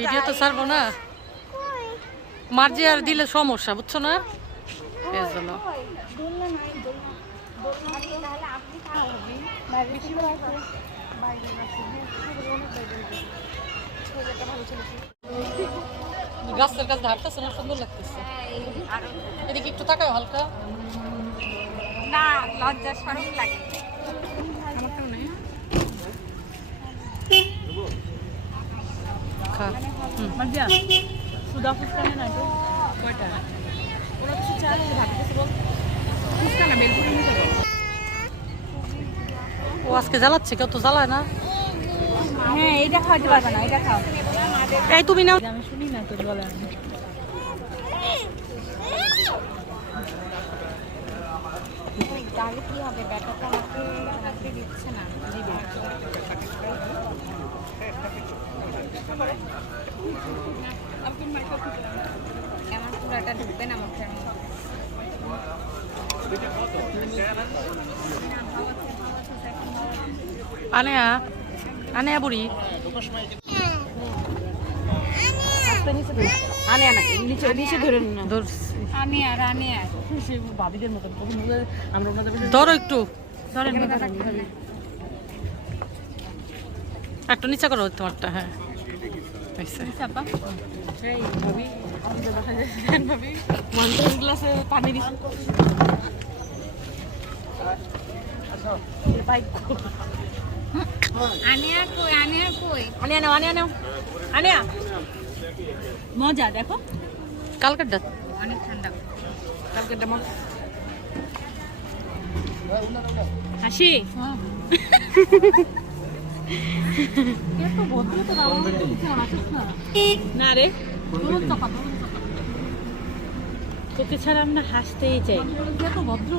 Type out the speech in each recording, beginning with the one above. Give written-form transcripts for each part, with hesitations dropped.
Video তো ছাড়বো না, মার্জি আর দিলে সমস্যা, বুঝছো না? এর জন্য গাছের কাছে হাঁটতেছে না, সুন্দর লাগতেছে। এদিকে একটু তাকাও হালকা। না লজ্জা শরম লাগে। ও আজকে জ্বালাচ্ছে, কেউ তো জ্বালায় না। হ্যাঁ এটা খাওয়াতে পারবে না, এটা খাও। এই তুমি নাও। আমি শুনি না তোর বলা। তাহলে কি হবে, ব্যাটাটা আমাকে রাখতে দিচ্ছে না। দিবে আমার পুরাটা ঢুকবে না মুখের মধ্যে। আনেয়া আনেয়া বুড়ি আনে না নিচে নিচে ধরে না। আনে আর ভাবিদের মতো আমরা ধরো একটু, ধরেন একটু নিচে করো তোমারটা। হ্যাঁ গ্লাসে পানি দিচ্ছি। আনিয়া কই, আনিয়া কই, আনিয়া নাও, আনিয়া নাও, আনিয়া। মজা দেখো, কালকের ডাক অনেক ঠান্ডা। কালকের ডাক হাসি না রে, তোকে ছাড়া আমরা হাসতেই চাই। ভদ্র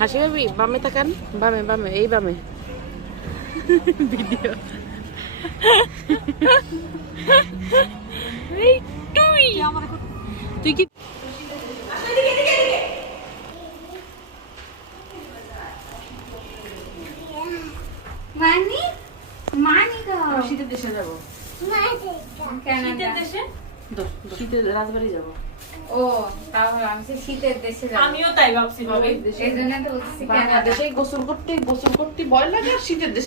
হাসি ভাবি বামে তাকান, বামে বামে, এই বামে ভিডিও। তুই কি মানি মানি তো শীতের দেশে যাবো। শীতের দেশে, শীতের রাজবাড়ি যাবো। ও তাহলে আমি শীতের দেশে যাবো। আমিও তাই ভাবছি ভাবি, এই জন্য তো বলছি বাংলাদেশে গোসল করতে ভয় লাগে, আর শীতের দেশে